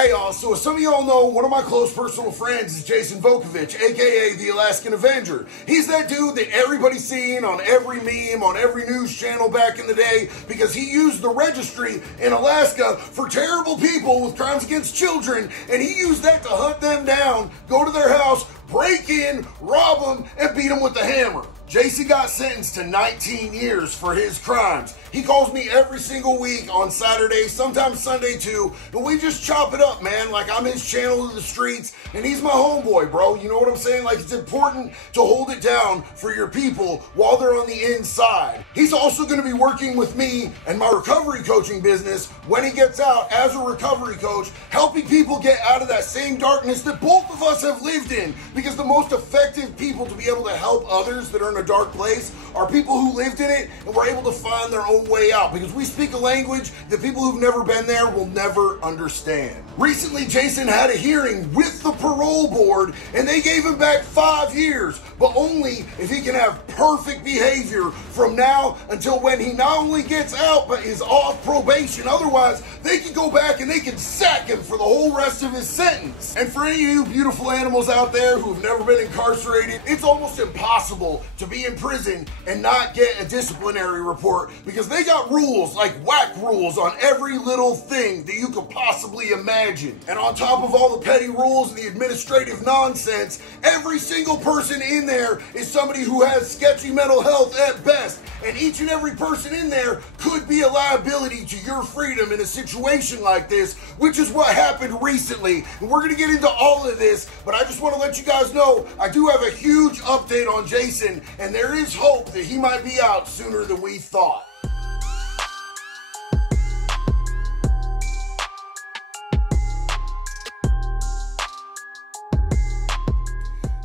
Hey y'all, so as some of y'all know, one of my close personal friends is Jason Vukovich, aka the Alaskan Avenger. He's that dude that everybody's seen on every meme, on every news channel back in the day, because he used the registry in Alaska for terrible people with crimes against children, and he used that to hunt them down, go to their house, break in, rob them, and beat them with the hammer. Jason got sentenced to 19 years for his crimes. He calls me every single week on Saturday, sometimes Sunday too, and we just chop it up, man. Like, I'm his channel of the streets, and he's my homeboy, bro. You know what I'm saying? Like, it's important to hold it down for your people while they're on the inside. He's also going to be working with me and my recovery coaching business when he gets out as a recovery coach, helping people get out of that same darkness that both of us have lived in, because the most effective people to be able to help others that are in a dark place are people who lived in it and were able to find their own way out, because we speak a language that people who've never been there will never understand. Recently, Jason had a hearing with the parole board, and they gave him back 5 years, but only if he can have perfect behavior from now until when he not only gets out, but is off probation. Otherwise, they can go back and they can sack him for the whole rest of his sentence. And for any of you beautiful animals out there who have never been incarcerated, it's almost impossible to be in prison and not get a disciplinary report, because they got rules, like whack rules, on every little thing that you could possibly imagine. And on top of all the petty rules and the administrative nonsense, every single person in there is somebody who has sketchy mental health at best. And each and every person in there could be a liability to your freedom in a situation like this, which is what happened recently. And we're going to get into all of this, but I just want to let you guys know I do have a huge update on Jason, and there is hope that he might be out sooner than we thought.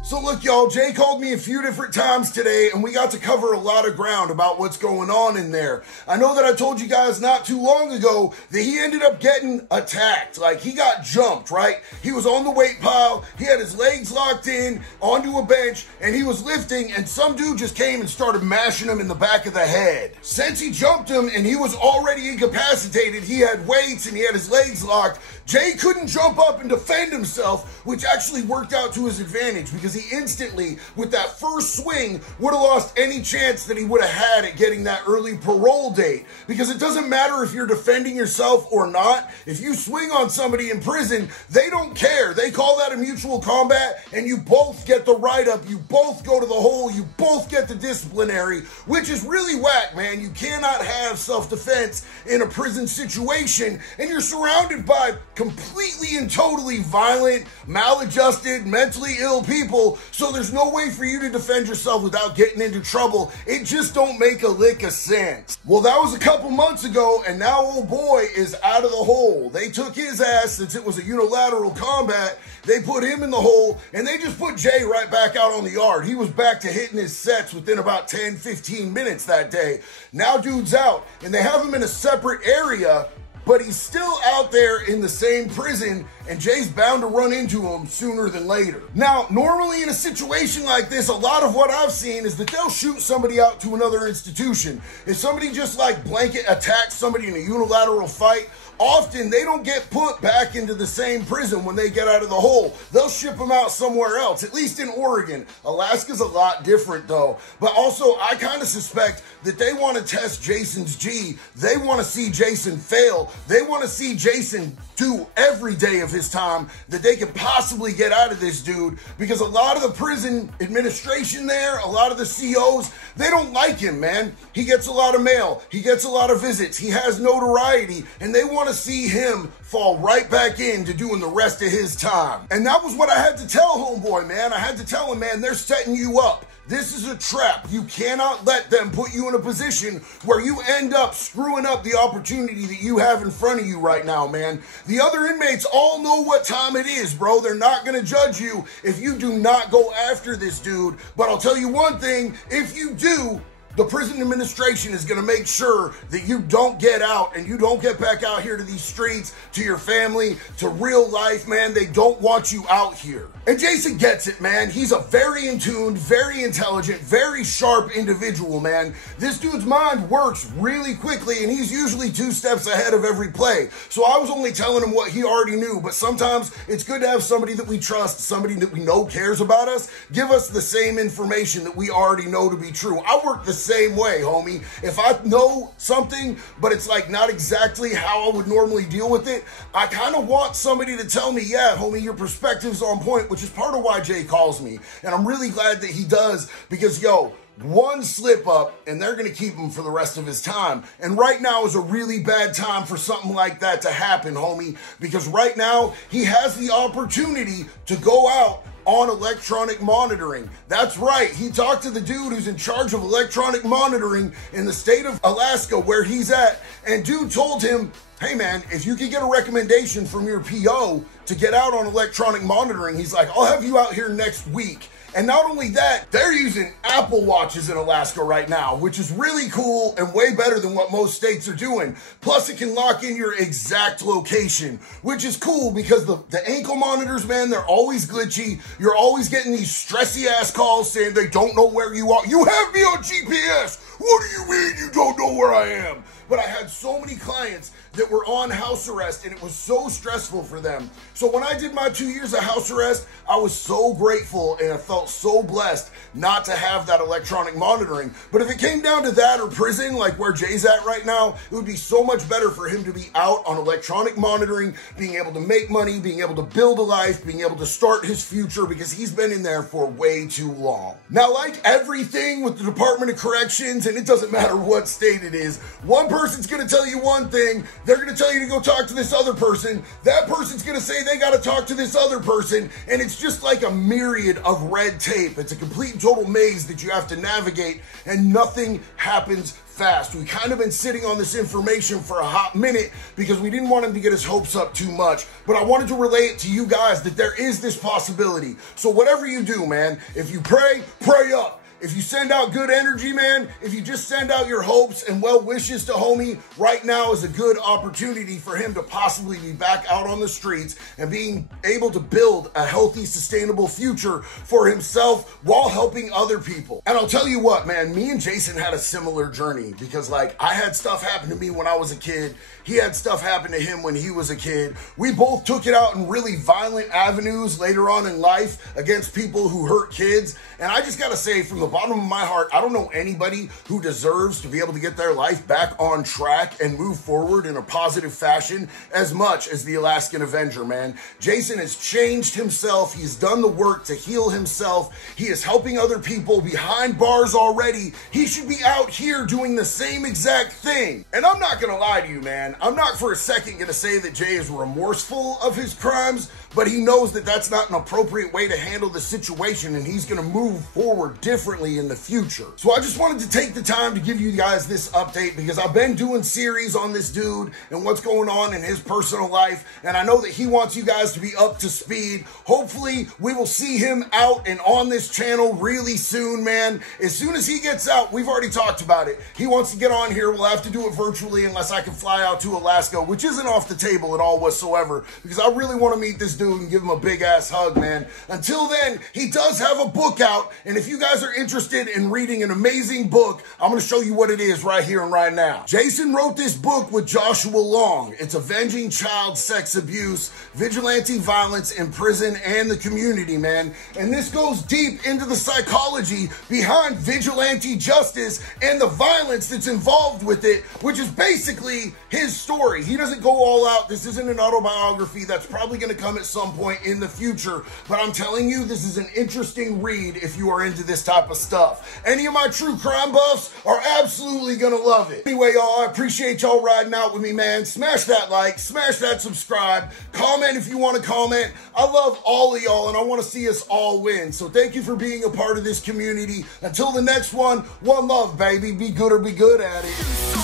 So look, y'all, Jay called me a few different times today, and we got to cover a lot of ground about what's going on in there. I know that I told you guys not too long ago that he ended up getting attacked. Like, he got jumped, right? He was on the weight pile, he had his legs locked in onto a bench, and he was lifting, and some dude just came and started mashing him in the back of the head. Since he jumped him and he was already incapacitated, he had weights and he had his legs locked, Jay couldn't jump up and defend himself, which actually worked out to his advantage, because he instantly, with that first swing, would have lost any chance that he would have had at getting that early parole date. Because it doesn't matter if you're defending yourself or not. If you swing on somebody in prison, they don't care. They call that a mutual combat, and you both get the write-up, you both go to the hole, you both get the disciplinary, which is really whack, man. You cannot have self-defense in a prison situation, and you're surrounded by completely and totally violent, maladjusted, mentally ill people, so there's no way for you to defend yourself without getting into trouble. It just don't make a lick of sense. Well, that was a couple months ago, and now old boy is out of the hole. They took his ass, since it was a unilateral combat, they put him in the hole, and they just put Jay right back out on the yard. He was back to hitting his sets within about 10-15 minutes that day. Now dude's out, and they have him in a separate area, but he's still out there in the same prison, and Jay's bound to run into him sooner than later. Now, normally in a situation like this, a lot of what I've seen is that they'll shoot somebody out to another institution. If somebody just like blanket attacks somebody in a unilateral fight, often they don't get put back into the same prison when they get out of the hole. They'll ship them out somewhere else, at least in Oregon. Alaska's a lot different though. But also, I kind of suspect that they want to test Jason's G. They want to see Jason fail. They want to see Jason do every day of his time that they could possibly get out of this dude, because a lot of the prison administration there, a lot of the COs, they don't like him, man. He gets a lot of mail, he gets a lot of visits, he has notoriety, and they want to see him fall right back into doing the rest of his time. And that was what I had to tell homeboy, man. I had to tell him, man, they're setting you up. This is a trap. You cannot let them put you in a position where you end up screwing up the opportunity that you have in front of you right now, man. The other inmates all know what time it is, bro. They're not going to judge you if you do not go after this dude. But I'll tell you one thing, if you do, The prison administration is going to make sure that you don't get out and you don't get back out here to these streets, to your family, to real life, man. They don't want you out here. And Jason gets it, man. He's a very in tune, very intelligent, very sharp individual, man. This dude's mind works really quickly, and he's usually 2 steps ahead of every play. So I was only telling him what he already knew, but sometimes it's good to have somebody that we trust, somebody that we know cares about us, give us the same information that we already know to be true. I work the same way, homie. If I know something, but it's like not exactly how I would normally deal with it, I kind of want somebody to tell me, yeah, homie, your perspective's on point, which is part of why Jay calls me. And I'm really glad that he does, because, yo, one slip up and they're going to keep him for the rest of his time. And right now is a really bad time for something like that to happen, homie, because right now he has the opportunity to go out on electronic monitoring. That's right. He talked to the dude who's in charge of electronic monitoring in the state of Alaska, where he's at. And dude told him, hey man, if you could get a recommendation from your PO to get out on electronic monitoring, he's like, I'll have you out here next week. And not only that, they're using Apple Watches in Alaska right now, which is really cool and way better than what most states are doing. Plus, it can lock in your exact location, which is cool because the ankle monitors, man, they're always glitchy. You're always getting these stressy ass calls saying they don't know where you are. You have me on GPS. What do you mean you don't know where I am? But I had so many clients that were on house arrest, and it was so stressful for them. So when I did my 2 years of house arrest, I was so grateful and I felt so blessed not to have that electronic monitoring. But if it came down to that or prison, like where Jay's at right now, it would be so much better for him to be out on electronic monitoring, being able to make money, being able to build a life, being able to start his future, because he's been in there for way too long. Now, like everything with the Department of Corrections, and it doesn't matter what state it is, one person's gonna tell you one thing, they're gonna tell you to go talk to this other person, that person's gonna say they gotta talk to this other person, and it's just like a myriad of red tape. It's a complete and total maze that you have to navigate, and nothing happens fast. We kind of been sitting on this information for a hot minute because we didn't want him to get his hopes up too much, but I wanted to relay it to you guys that there is this possibility. So whatever you do, man, if you pray, pray up. If you send out good energy, man, if you just send out your hopes and well wishes to homie, right now is a good opportunity for him to possibly be back out on the streets and being able to build a healthy, sustainable future for himself while helping other people. And I'll tell you what, man, me and Jason had a similar journey because, like, I had stuff happen to me when I was a kid. He had stuff happen to him when he was a kid. We both took it out in really violent avenues later on in life against people who hurt kids. And I just gotta say, from the bottom of my heart, I don't know anybody who deserves to be able to get their life back on track and move forward in a positive fashion as much as the Alaskan Avenger, man. Jason has changed himself. He's done the work to heal himself. He is helping other people behind bars already. He should be out here doing the same exact thing. And I'm not gonna lie to you, man. I'm not for a second gonna say that Jay is remorseful of his crimes, but he knows that that's not an appropriate way to handle the situation, and he's gonna move forward differently in the future. So I just wanted to take the time to give you guys this update because I've been doing series on this dude and what's going on in his personal life, and I know that he wants you guys to be up to speed. Hopefully we will see him out and on this channel really soon, man. As soon as he gets out, we've already talked about it. He wants to get on here. We'll have to do it virtually unless I can fly out to Alaska, which isn't off the table at all whatsoever, because I really want to meet this dude and give him a big ass hug, man. Until then, he does have a book out, and if you guys are interested in reading an amazing book, I'm going to show you what it is right here and right now. Jason wrote this book with Joshua Long. It's Avenging Child Sex Abuse, Vigilante Violence in Prison and the Community, man. And this goes deep into the psychology behind vigilante justice and the violence that's involved with it, which is basically his story. He doesn't go all out. This isn't an autobiography. That's probably going to come at some point in the future. But I'm telling you, this is an interesting read if you are into this type of stuff. Any of my true crime buffs are absolutely going to love it. Anyway, y'all, I appreciate y'all riding out with me, man. Smash that like, smash that subscribe, comment if you want to comment. I love all of y'all, and I want to see us all win. So thank you for being a part of this community. Until the next one love, baby. Be good or be good at it.